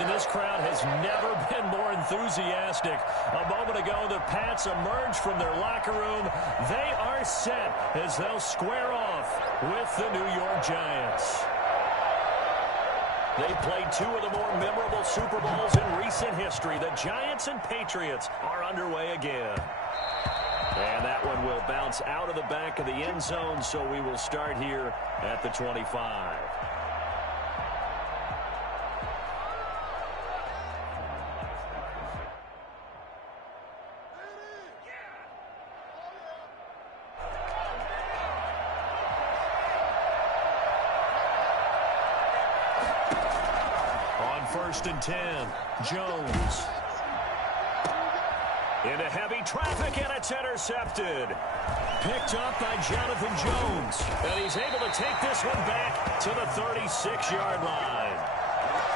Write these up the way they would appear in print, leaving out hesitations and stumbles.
and this crowd has never been more enthusiastic. A moment ago, the Pats emerged from their locker room. They are set as they'll square off with the New York Giants. They played two of the more memorable Super Bowls in recent history. The Giants and Patriots are underway again. And that one will bounce out of the back of the end zone, so we will start here at the 25. On 1st and 10, Jones. Into heavy traffic, and it's intercepted. Picked up by Jonathan Jones. And he's able to take this one back to the 36-yard line.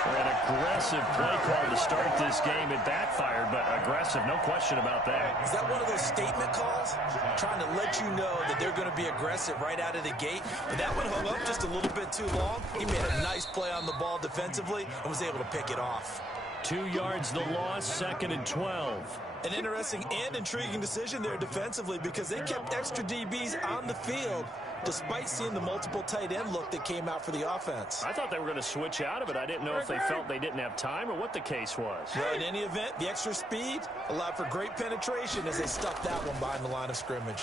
An aggressive play call to start this game. It backfired, but aggressive, no question about that. Is that one of those statement calls? Trying to let you know that they're going to be aggressive right out of the gate. But that one hung up just a little bit too long. He made a nice play on the ball defensively and was able to pick it off. 2 yards the loss, 2nd and 12. An interesting and intriguing decision there defensively because they kept extra DBs on the field despite seeing the multiple tight end look that came out for the offense. I thought they were going to switch out of it. I didn't know if they felt they didn't have time or what the case was. Well, in any event, the extra speed allowed for great penetration as they stuffed that one behind the line of scrimmage.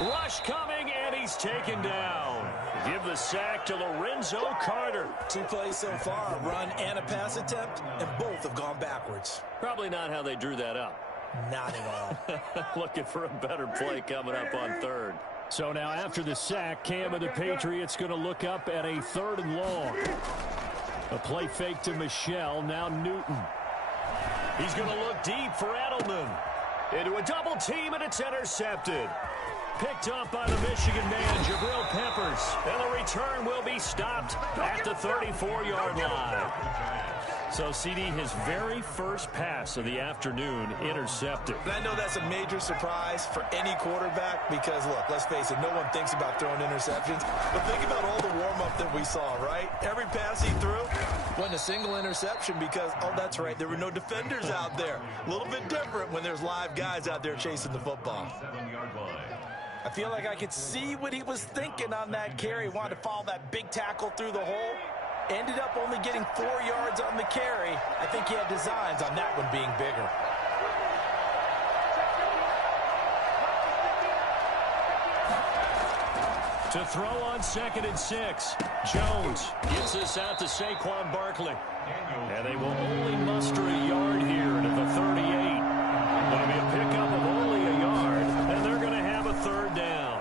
Rush coming, and he's taken down. Give the sack to Lorenzo Carter. 2 plays so far, a run and a pass attempt, and both have gone backwards. Probably not how they drew that up. Not at all. Looking for a better play coming up on 3rd. So now after the sack, Cam of the Patriots going to look up at a 3rd and long. A play fake to Michelle, now Newton. He's going to look deep for Edelman. Into a double team, and it's intercepted. Picked up by the Michigan man, Jabril Peppers. And the return will be stopped at the 34-yard line. So, CD, his very first pass of the afternoon intercepted. And I know that's a major surprise for any quarterback because, look, let's face it, no one thinks about throwing interceptions. But think about all the warm-up that we saw, right? Every pass he threw wasn't a single interception because, oh, that's right, there were no defenders out there. A little bit different when there's live guys out there chasing the football. I feel like I could see what he was thinking on that carry. Wanted to follow that big tackle through the hole. Ended up only getting 4 yards on the carry. I think he had designs on that one being bigger. To throw on 2nd and 6. Jones gets this out to Saquon Barkley. And they will only muster a yard here at the 38. It'll be a pickup of only a yard, and they're going to have a 3rd down.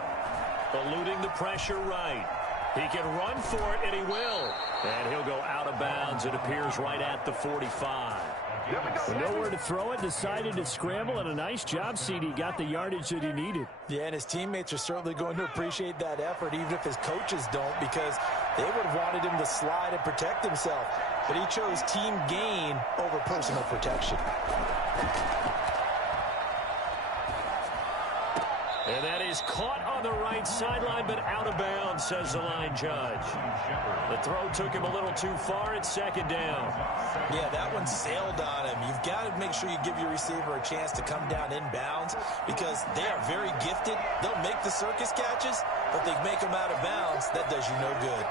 Eluding the pressure right. He can run for it, and he will. And he'll go out of bounds. It appears right at the 45. With nowhere to throw it, decided to scramble, and a nice job, CD. Got the yardage that he needed. Yeah, and his teammates are certainly going to appreciate that effort, even if his coaches don't, because they would have wanted him to slide and protect himself. But he chose team gain over personal protection. And that is caught on the right sideline, but out of bounds, says the line judge. The throw took him a little too far. It's 2nd down. Yeah, that one sailed on him. You've got to make sure you give your receiver a chance to come down in bounds because they are very gifted. They'll make the circus catches, but they make them out of bounds. That does you no good.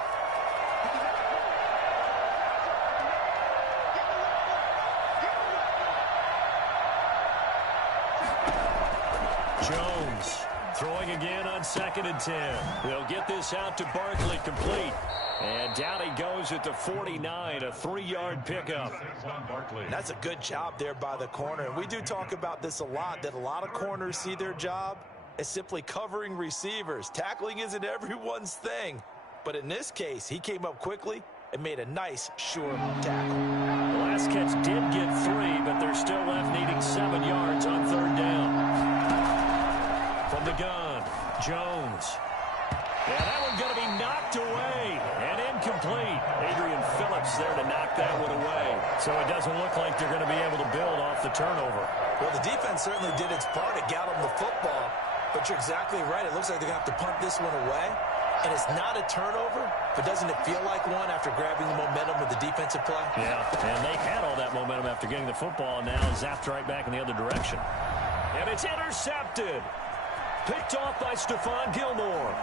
Jones throwing again on 2nd and 10. They'll get this out to Barkley, complete. And down he goes at the 49, a 3-yard pickup. That's a good job there by the corner. And we do talk about this a lot, that a lot of corners see their job as simply covering receivers. Tackling isn't everyone's thing. But in this case, he came up quickly and made a nice, sure tackle. The last catch did get 3, but they're still left needing 7 yards on 3rd down. From the gun, Jones. Yeah, that one's going to be knocked away and incomplete. Adrian Phillips there to knock that one away. So it doesn't look like they're going to be able to build off the turnover. Well, the defense certainly did its part. It got them the football. But you're exactly right. It looks like they're going to have to punt this one away. And it's not a turnover, but doesn't it feel like one after grabbing the momentum with the defensive play? Yeah, and they had all that momentum after getting the football, and now zapped right back in the other direction. And it's intercepted. Picked off by Stephon Gilmore.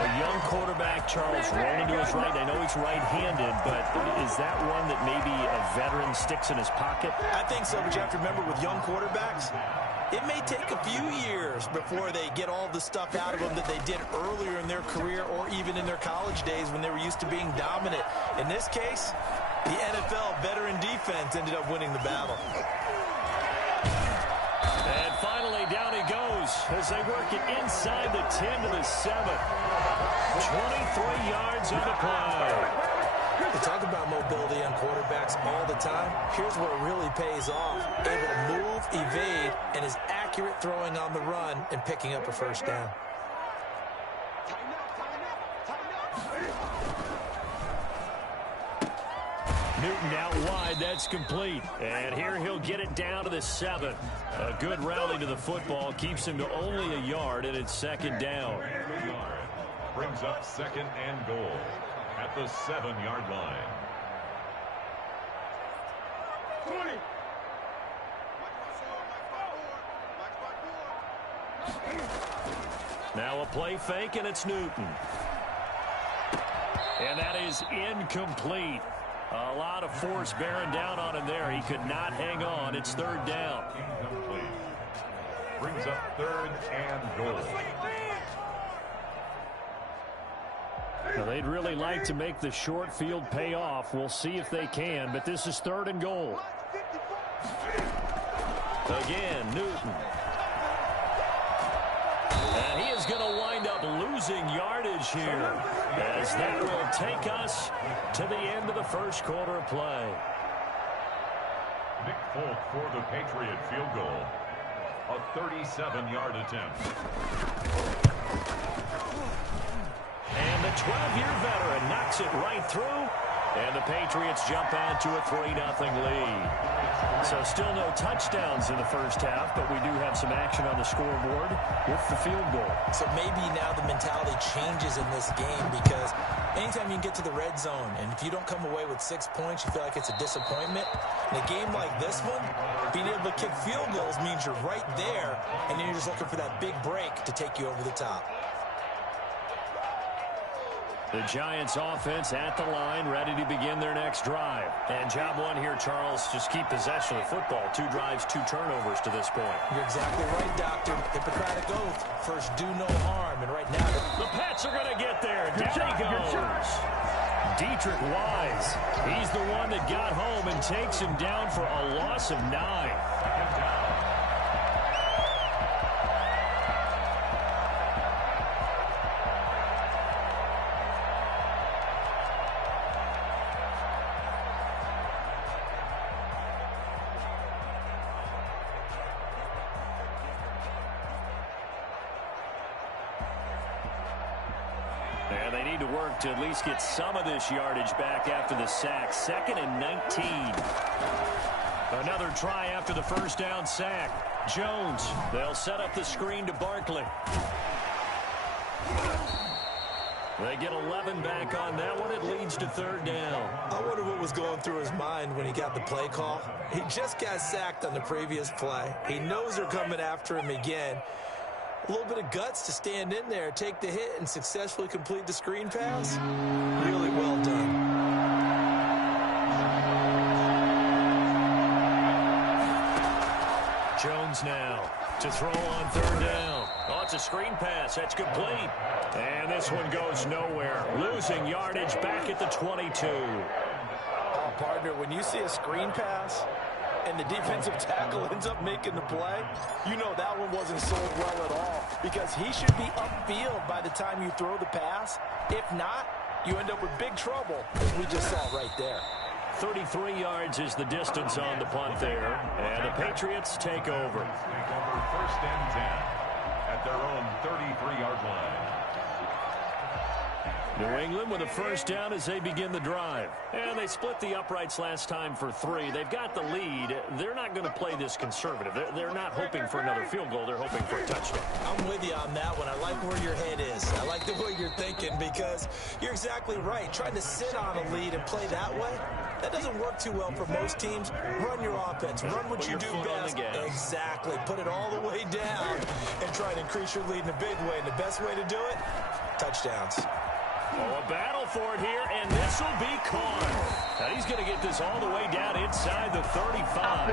The young quarterback, Charles, rolling to his right. I know he's right-handed, but is that one that maybe a veteran sticks in his pocket? I think so, but you have to remember with young quarterbacks, it may take a few years before they get all the stuff out of them that they did earlier in their career or even in their college days when they were used to being dominant. In this case, the NFL veteran defense ended up winning the battle. And finally, down he goes as they work it inside the 10 to the 7. 23 yards on the play. We talk about mobility on quarterbacks all the time. Here's where it really pays off. Able to move, evade, and is accurate throwing on the run and picking up a first down. Newton out wide. That's complete. And here he'll get it down to the 7. A good rally to the football. Keeps him to only a yard, and it's second down. Brings up second and goal at the 7-yard line. 20. Now a play fake, and it's Newton. And that is incomplete. A lot of force bearing down on him there. He could not hang on. It's third down. Incomplete. Brings up third and goal. Now, they'd really like to make the short field pay off. We'll see if they can, but this is third and goal. Again, Newton. And he is going to wind up losing yardage here, as that will take us to the end of the first quarter of play. Nick Folk for the Patriot field goal. A 37-yard attempt. And the 12-year veteran knocks it right through. And the Patriots jump out to a 3-0 lead. So still no touchdowns in the first half, but we do have some action on the scoreboard with the field goal. So maybe now the mentality changes in this game, because anytime you can get to the red zone, and if you don't come away with 6 points, you feel like it's a disappointment. In a game like this one, being able to kick field goals means you're right there, and then you're just looking for that big break to take you over the top. The Giants offense at the line, ready to begin their next drive. And job one here, Charles, just keep possession of the football. 2 drives, 2 turnovers to this point. You're exactly right, Doctor. Hippocratic oath. First, do no harm. And right now, the Pats are going to get there. Down he goes. Dietrich Wise. He's the one that got home and takes him down for a loss of 9. And they need to work to at least get some of this yardage back after the sack. 2nd and 19. Another try after the first down sack. Jones, they'll set up the screen to Barkley. They get 11 back on that one. It leads to third down. I wonder what was going through his mind when he got the play call. He just got sacked on the previous play. He knows they're coming after him again. A little bit of guts to stand in there, take the hit, and successfully complete the screen pass. Really well done. Jones now to throw on third down. Oh, it's a screen pass. That's complete. And this one goes nowhere. Losing yardage back at the 22. Oh, partner, when you see a screen pass and the defensive tackle ends up making the play, you know that one wasn't sold well at all, because he should be upfield by the time you throw the pass. If not, you end up with big trouble, as we just saw right there. 33 yards is the distance on the punt there, and the Patriots take over. Take over 1st and 10 at their own 33-yard line. New England with a first down as they begin the drive. And they split the uprights last time for 3. They've got the lead. They're not going to play this conservative. They're not hoping for another field goal. They're hoping for a touchdown. I'm with you on that one. I like where your head is. I like the way you're thinking because you're exactly right. Trying to sit on a lead and play that way, that doesn't work too well for most teams. Run your offense. Run what you do best. Exactly. Put it all the way down and try to increase your lead in a big way. And the best way to do it, touchdowns. Oh, a battle for it here, and this will be caught. Now he's going to get this all the way down inside the 35.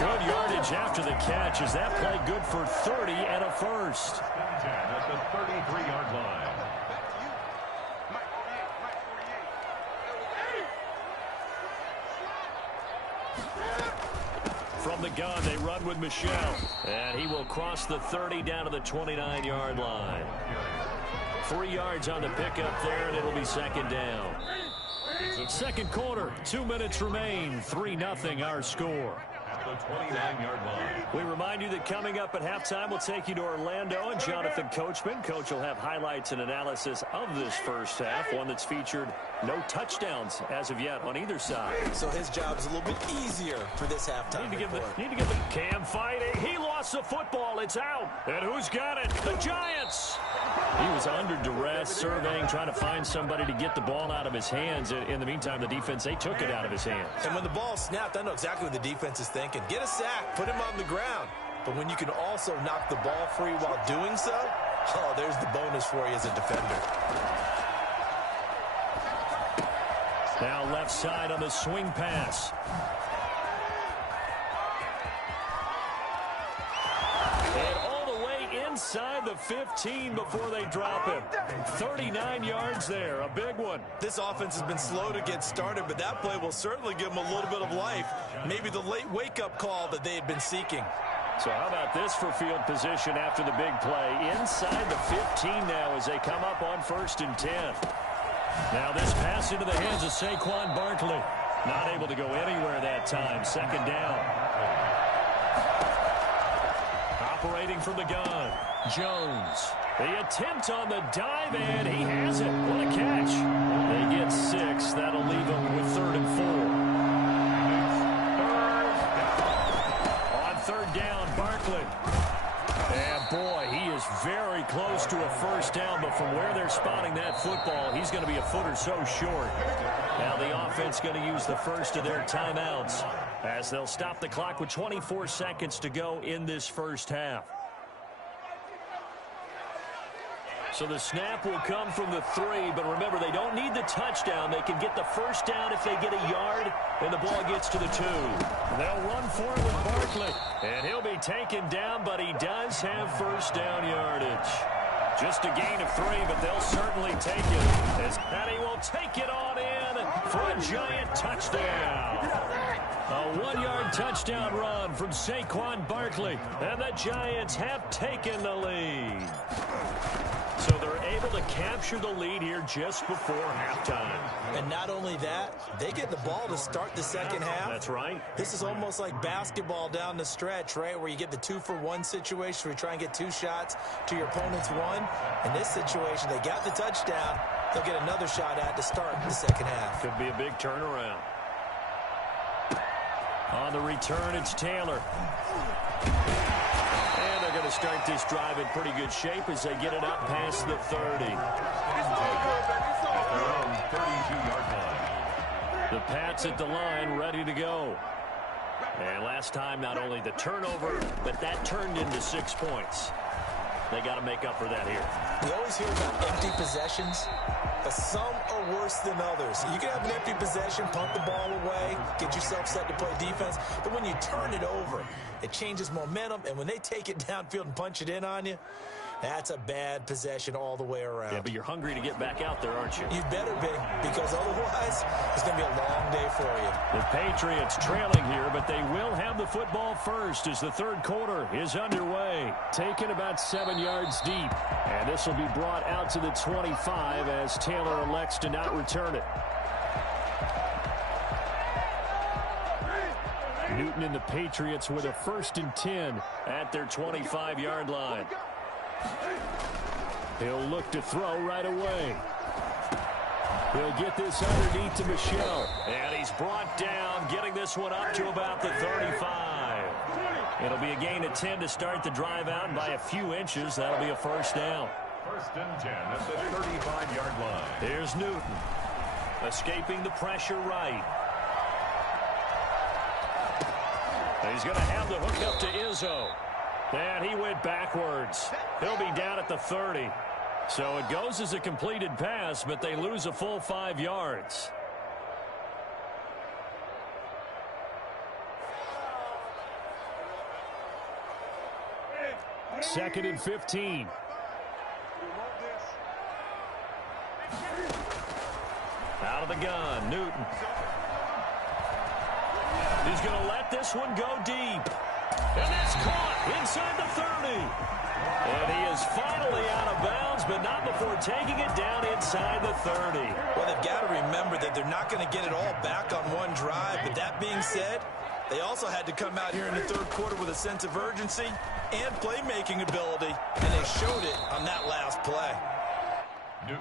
Good yardage after the catch. Is that play good for 30 and a first? At the 33-yard line. From the gun, they run with Michel. And he will cross the 30 down to the 29-yard line. 3 yards on the pickup there, and it'll be second down. Second quarter, 2 minutes remain. 3-0 our score. At the 29-yard line. We remind you that coming up at halftime, we'll take you to Orlando and Jonathan Coachman. Coach will have highlights and analysis of this first half, one that's featured no touchdowns as of yet on either side. So his job is a little bit easier for this halftime. Need to give the Cam fighting. He lost the football. It's out. And who's got it? The Giants. He was under duress, surveying, trying to find somebody to get the ball out of his hands. In the meantime, the defense, they took it out of his hands. And when the ball snapped, I know exactly what the defense is thinking. Get a sack, put him on the ground. But when you can also knock the ball free while doing so, oh, there's the bonus for you as a defender. Now left side on the swing pass. And all the way inside the 15 before they drop him. 39 yards there, a big one. This offense has been slow to get started, but that play will certainly give them a little bit of life. Maybe the late wake-up call that they had been seeking. So how about this for field position after the big play? Inside the 15 now as they come up on 1st and 10. Now this pass into the hands of Saquon Barkley. Not able to go anywhere that time. Second down. Operating from the gun. Jones. The attempt on the dive, and he has it. What a catch. They get 6. That'll leave them with 3rd and 4. On 3rd down, Barkley. And boy, he is very close to a first down, but from where they're spotting that football, he's going to be a foot or so short. Now the offense going to use the first of their timeouts as they'll stop the clock with 24 seconds to go in this first half. So the snap will come from the 3, but remember, they don't need the touchdown. They can get the first down if they get a yard, and the ball gets to the 2. They'll run for it with Barkley, and he'll be taken down, but he does have first down yardage. Just a gain of 3, but they'll certainly take it. And he will take it on in for a giant touchdown. A 1-yard touchdown run from Saquon Barkley, and the Giants have taken the lead. So they're able to capture the lead here just before halftime. And not only that, they get the ball to start the second half. That's right. This is almost like basketball down the stretch, right, where you get the 2-for-1 situation where you try and get 2 shots to your opponent's 1. In this situation, they got the touchdown. They'll get another shot at to start the second half. Could be a big turnaround. On the return, it's Taylor. And they're going to start this drive in pretty good shape as they get it up past the 30. At their own 32-yard line. The Pats at the line, ready to go. And last time, not only the turnover, but that turned into 6 points. They got to make up for that here. We always hear about empty possessions, but some are worse than others. You can have an empty possession, punt the ball away, get yourself set to play defense, but when you turn it over, it changes momentum, and when they take it downfield and punch it in on you, that's a bad possession all the way around. Yeah, but you're hungry to get back out there, aren't you? You better be, because otherwise, it's going to be a long day for you. The Patriots trailing here, but they will have the football first as the third quarter is underway. Taken about 7 yards deep, and this will be brought out to the 25 as Taylor elects to not return it. Newton and the Patriots with a 1st and 10 at their 25-yard line. He'll look to throw right away. He'll get this underneath to Michel. And he's brought down, getting this one up to about the 35. It'll be a gain of 10 to start the drive out, and by a few inches, that'll be a first down. First and 10 at the 35-yard line. Here's Newton, escaping the pressure right. He's going to have the hook up to Izzo. And he went backwards. He'll be down at the 30. So it goes as a completed pass, but they lose a full 5 yards. Second and 15. Out of the gun, Newton. He's going to let this one go deep. And that's caught inside the 30. And he is finally out of bounds, but not before taking it down inside the 30. Well, they've got to remember that they're not going to get it all back on one drive. But that being said, they also had to come out here in the third quarter with a sense of urgency and playmaking ability, and they showed it on that last play.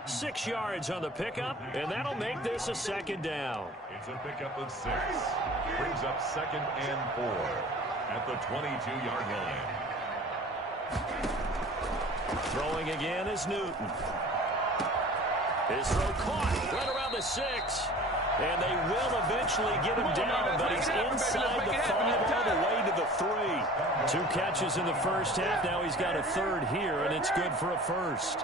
6 yards on the pickup, and that'll make this a second down. It's a pickup of 6. Brings up second and 4 at the 22-yard line. Throwing again is Newton. His throw caught right around the 6. And they will eventually get him down, but he's inside the 5 all the way to the 3. 2 catches in the first half. Now he's got a third here, and it's good for a first.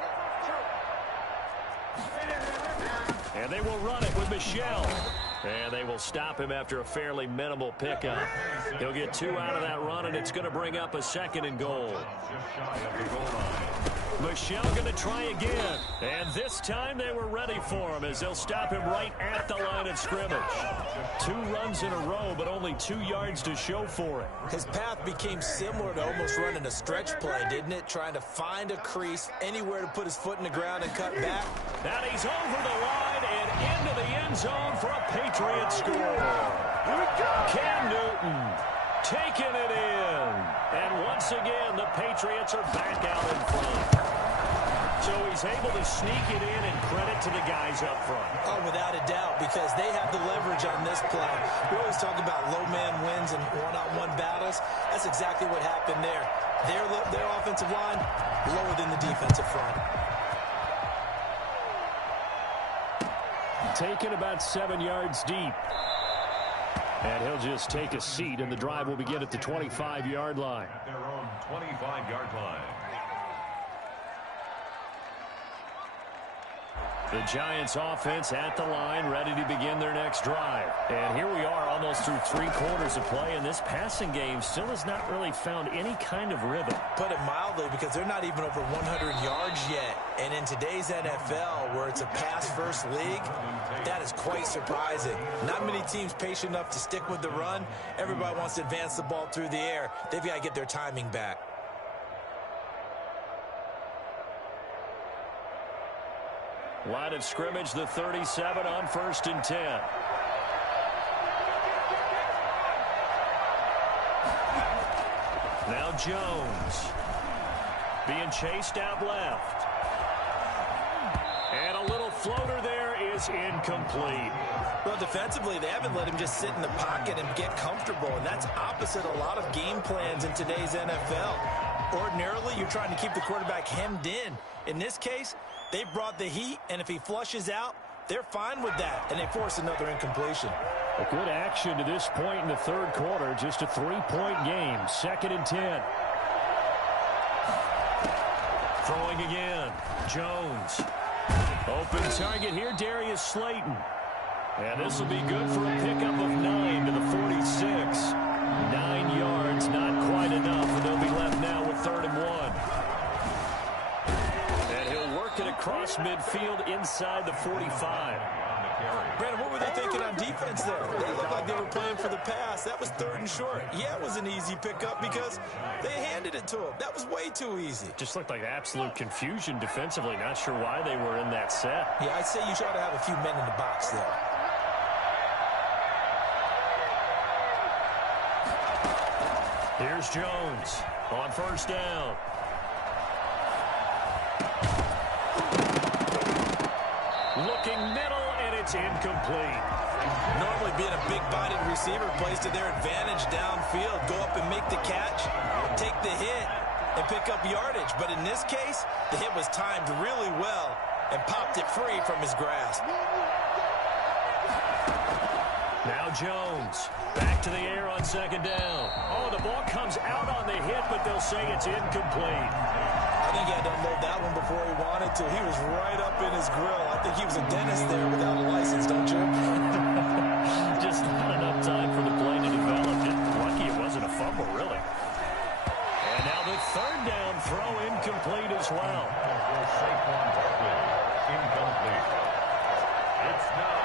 And they will run it with Michel. And they will stop him after a fairly minimal pickup. He'll get 2 out of that run, and it's going to bring up a second and goal. Just shy of the goal line. Michel going to try again. And this time they were ready for him as they'll stop him right at the line of scrimmage. 2 runs in a row, but only 2 yards to show for it. His path became similar to almost running a stretch play, didn't it? Trying to find a crease, anywhere to put his foot in the ground and cut back. And he's over the line and into the end zone for a Patriot score. Cam Newton taking it in. And once again, the Patriots are back out in front. So he's able to sneak it in, and credit to the guys up front. Oh, without a doubt, because they have the leverage on this play. We always talk about low man wins and one-on-one battles. That's exactly what happened there. Their offensive line lower than the defensive front. Taken about 7 yards deep. And he'll just take a seat, and the drive will begin at the 25-yard line. At their own 25-yard line. The Giants offense at the line, ready to begin their next drive. And here we are almost through 3 quarters of play, and this passing game still has not really found any kind of rhythm. Put it mildly, because they're not even over 100 yards yet. And in today's NFL, where it's a pass-first league, that is quite surprising. Not many teams patient enough to stick with the run. Everybody wants to advance the ball through the air. They've got to get their timing back. Line of scrimmage, the 37 on 1st and 10. Now Jones being chased out left. And a little floater there is incomplete. Well, defensively, they haven't let him just sit in the pocket and get comfortable, and that's opposite a lot of game plans in today's NFL. Ordinarily, you're trying to keep the quarterback hemmed in. In this case, they brought the heat, and if he flushes out, they're fine with that, and they force another incompletion. A good action to this point in the third quarter. Just a 3-point game. 2nd and 10. Throwing again. Jones. Open target here, Darius Slayton. And this will be good for a pickup of 9 to the 46. 9 yards, not quite enough, and they'll be left now with 3rd and 1. And he'll work it across midfield inside the 45. Brandon, what were they thinking on defense there? They looked like they were playing for the pass. That was 3rd and short. Yeah, it was an easy pickup because they handed it to him. That was way too easy. Just looked like absolute confusion defensively. Not sure why they were in that set. Yeah, I'd say you try to have a few men in the box there. Here's Jones on 1st down. Looking middle. it's incomplete. Normally being a big-bodied receiver plays to their advantage downfield. Go up and make the catch, take the hit, and pick up yardage. But in this case, the hit was timed really well and popped it free from his grasp. Now Jones, back to the air on second down. Oh, the ball comes out on the hit, but they'll say it's incomplete. I think he had to unload that one before he wanted to. He was right up in his grill. I think he was a dentist there without a license, don't you? Just not enough time for the play to develop. Just lucky it wasn't a fumble, really. And now the third down throw incomplete as well. Incomplete. It's now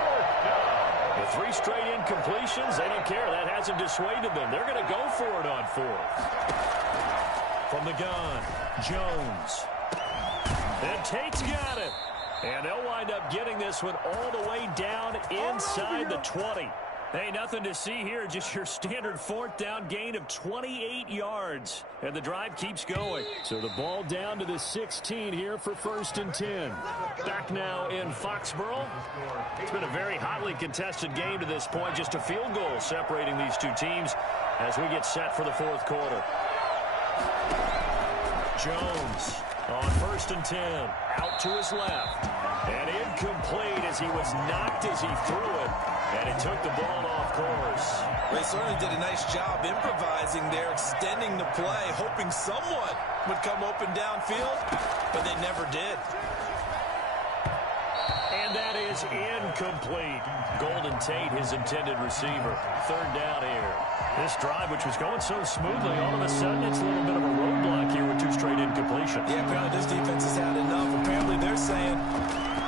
fourth down. The 3 straight incompletions, they don't care. That hasn't dissuaded them. They're going to go for it on fourth. From the gun, Jones. And Tate's got it. And they'll wind up getting this one all the way down inside the 20. Hey, nothing to see here, just your standard fourth down gain of 28 yards. And the drive keeps going. So the ball down to the 16 here for 1st and 10. Back now in Foxborough. It's been a very hotly contested game to this point. Just a field goal separating these two teams as we get set for the fourth quarter. Jones on 1st and 10. Out to his left. And incomplete as he was knocked as he threw it. And it took the ball off course. They certainly did a nice job improvising there, extending the play, hoping someone would come open downfield, but they never did. And that is incomplete. Golden Tate, his intended receiver. Third down here. This drive, which was going so smoothly, all of a sudden it's a little bit of a roadblock here with 2 straight incompletions. Yeah, apparently this defense has had enough. Apparently they're saying,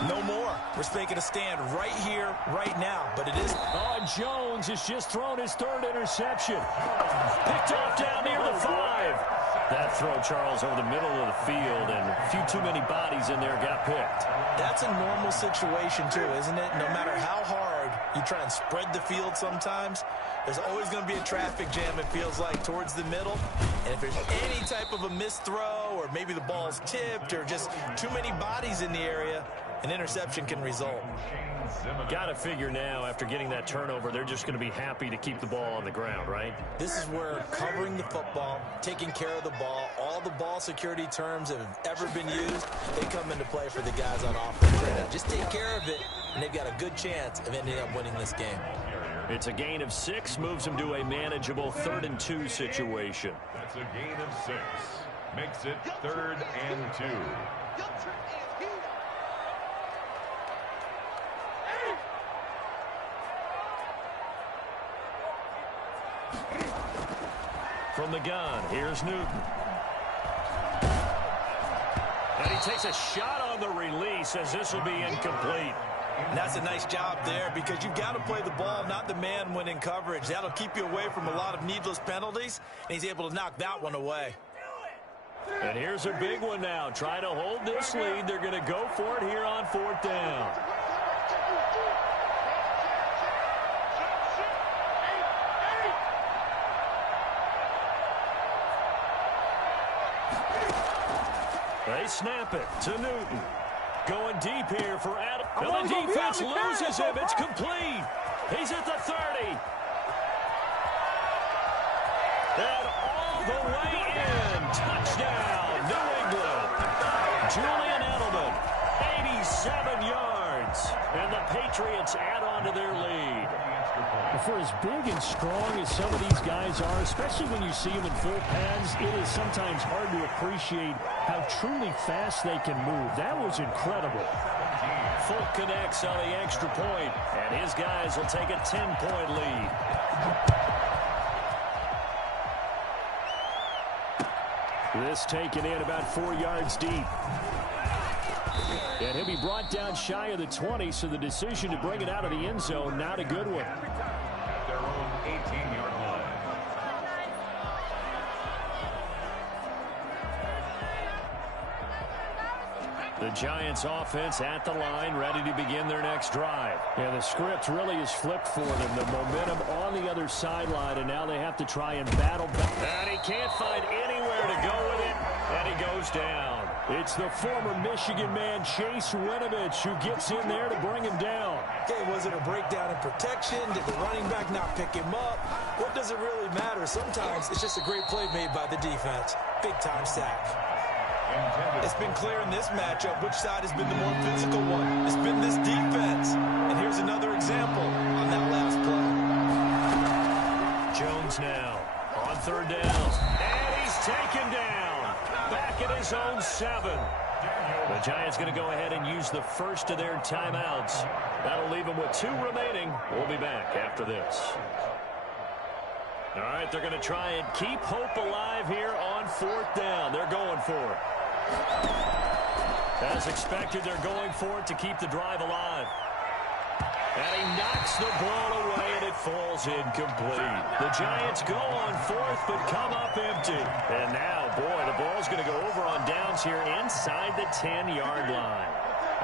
no more. We're making a stand right here, right now. But it is. Oh, Jones has just thrown his 3rd interception. Picked off down near the 5. That throw, Charles, over the middle of the field, and a few too many bodies in there got picked. That's a normal situation, too, isn't it? No matter how hard you try and spread the field sometimes, there's always going to be a traffic jam, it feels like, towards the middle. And if there's any type of a missed throw, or maybe the ball's tipped, or just too many bodies in the area, an interception can result. Got to figure now, after getting that turnover, they're just going to be happy to keep the ball on the ground, right? This is where covering the football, taking care of the ball, all the ball security terms that have ever been used, they come into play for the guys on offense right now. Just take care of it, and they've got a good chance of ending up winning this game. It's a gain of 6, moves them to a manageable 3rd and 2 situation. That's a gain of 6. Makes it 3rd and 2. From the gun, here's Newton. And he takes a shot on the release as this will be incomplete. And that's a nice job there because you've got to play the ball, not the man when in coverage. That'll keep you away from a lot of needless penalties, and he's able to knock that one away. And here's a big one now. Trying to hold this lead. They're going to go for it here on 4th down. They snap it to Newton. Going deep here for Adam. And the defense loses him. It's complete. He's at the 30. And all the way in. Touchdown, New England. Julian Edelman, 87 yards. And the Patriots add on to their lead. For as big and strong as some of these guys are, especially when you see them in full pads, it is sometimes hard to appreciate how truly fast they can move. That was incredible. Folk connects on the extra point, and his guys will take a 10-point lead. This taken in about 4 yards deep. And he'll be brought down shy of the 20, so the decision to bring it out of the end zone, not a good one. At their own 18-yard line. The Giants offense at the line, ready to begin their next drive. Yeah, the script really is flipped for them. The momentum on the other sideline, and now they have to try and battle back. And he can't find anywhere to go with it. And he goes down. It's the former Michigan man, Chase Winovich, who gets in there to bring him down. Okay, was it a breakdown in protection? Did the running back not pick him up? What does it really matter? Sometimes it's just a great play made by the defense. Big-time sack. It's been clear in this matchup which side has been the more physical one. It's been this defense. And here's another example on that last play. Jones now on third down. And he's taken down. Back at his own 7. The Giants going to go ahead and use the first of their timeouts. That'll leave them with 2 remaining. We'll be back after this. All right, they're going to try and keep hope alive here on 4th down. They're going for it. As expected, they're going for it to keep the drive alive. And he knocks the ball away, and it falls incomplete. The Giants go on 4th, but come up empty. And now, boy, the ball's going to go over on downs here inside the 10-yard line.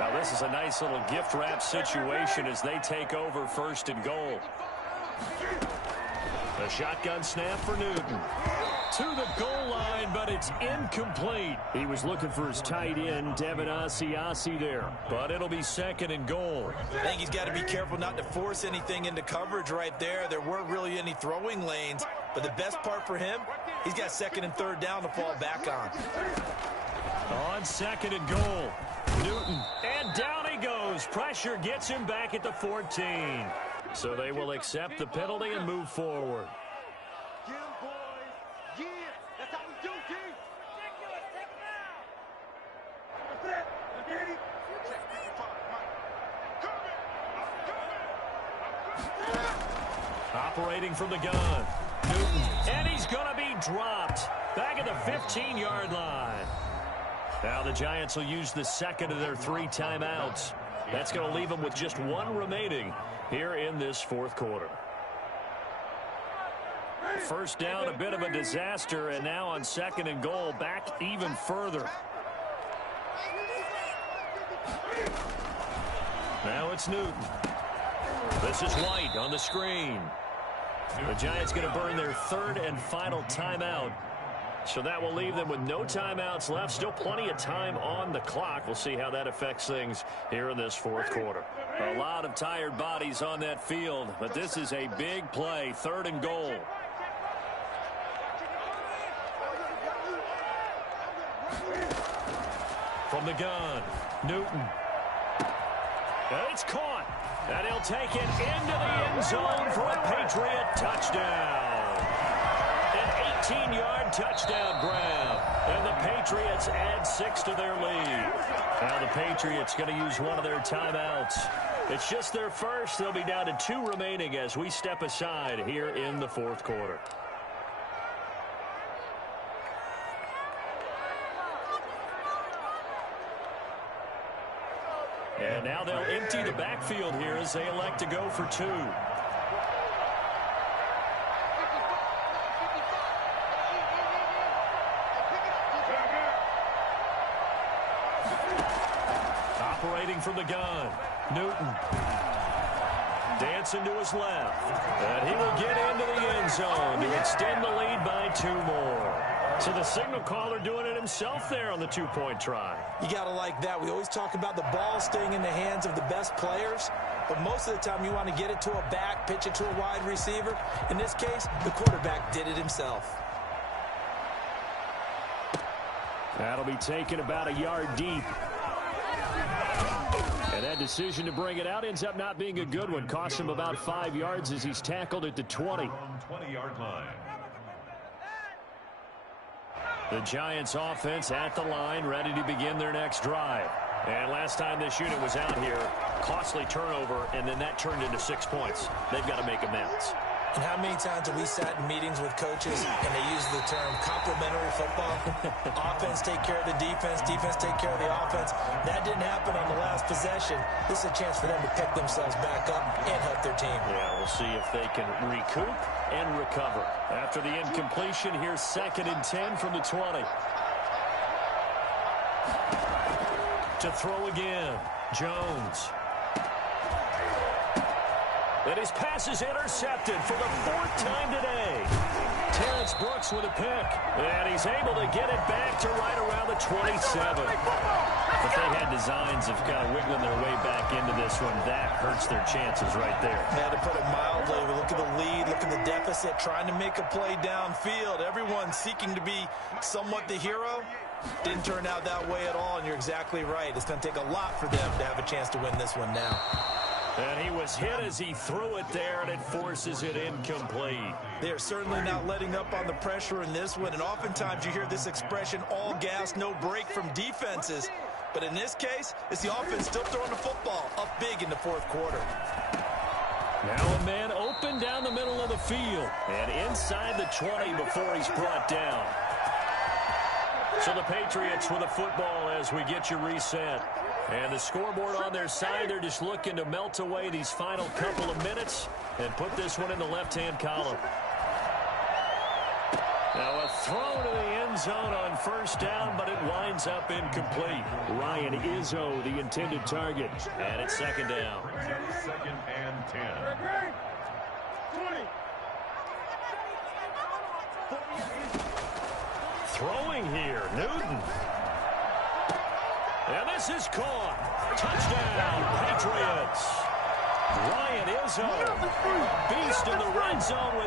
Now, this is a nice little gift wrap situation as they take over 1st and goal. A shotgun snap for Newton. To the goal line, but it's incomplete. He was looking for his tight end, Devin Asiasi there. But it'll be 2nd and goal. I think he's got to be careful not to force anything into coverage right there. There weren't really any throwing lanes. But the best part for him, he's got 2nd and 3rd down to fall back on. On 2nd and goal. Newton. And down he goes. Pressure gets him back at the 14. So they will accept the penalty and move forward. Operating from the gun. Newton. And he's going to be dropped. Back at the 15-yard line. Now the Giants will use the 2nd of their 3 timeouts. That's going to leave them with just 1 remaining here in this 4th quarter. First down, a bit of a disaster, and now on 2nd and goal, back even further. Now it's Newton. This is White on the screen. The Giants going to burn their 3rd and final timeout. So that will leave them with no timeouts left. Still plenty of time on the clock. We'll see how that affects things here in this 4th quarter. A lot of tired bodies on that field, but this is a big play. 3rd and goal. From the gun, Newton. And it's caught. And he'll take it into the end zone for a Patriot touchdown. An 18-yard touchdown grab. And the Patriots add 6 to their lead. Now the Patriots going to use one of their timeouts. It's just their first. They'll be down to 2 remaining as we step aside here in the 4th quarter. And now they'll empty the backfield here as they elect to go for 2. Operating from the gun, Newton. Dancing to his left. And he will get into the end zone to extend the lead by 2 more. So the signal caller doing it himself there on the 2-point try. You got to like that. We always talk about the ball staying in the hands of the best players, but most of the time you want to get it to a back, pitch it to a wide receiver. In this case, the quarterback did it himself. That'll be taken about a yard deep. And that decision to bring it out ends up not being a good one. Cost him about 5 yards as he's tackled at the 20. 20-yard line. The Giants offense at the line, ready to begin their next drive. And last time this unit was out here, costly turnover, and then that turned into 6 points. They've got to make amends. And how many times have we sat in meetings with coaches and they use the term complementary football? Offense take care of the defense, defense take care of the offense. That didn't happen on the last possession. This is a chance for them to pick themselves back up and help their team. Yeah, we'll see if they can recoup and recover. After the incompletion, here's 2nd and 10 from the 20. To throw again, Jones. And his pass is intercepted for the 4th time today. Terrence Brooks with a pick. And he's able to get it back to right around the 27. But they had designs of kind of wiggling their way back into this one. That hurts their chances right there. Yeah, to put it mildly, look at the lead, look at the deficit, trying to make a play downfield. Everyone seeking to be somewhat the hero. Didn't turn out that way at all, and you're exactly right. It's going to take a lot for them to have a chance to win this one now. And he was hit as he threw it there, and it forces it incomplete. They're certainly not letting up on the pressure in this one, and oftentimes you hear this expression, all gas, no break from defenses. But in this case, it's the offense still throwing the football up big in the fourth quarter. Now a man open down the middle of the field, and inside the 20 before he's brought down. So the Patriots with the football as we get you reset. And the scoreboard on their side, they're just looking to melt away these final couple of minutes and put this one in the left-hand column. Now a throw to the end zone on first down, but it winds up incomplete. Ryan Izzo, the intended target, and it's second down. Second and 10. Throwing here, Newton. And this is caught. Touchdown, Patriots. Ryan Izzo, beast in the red zone with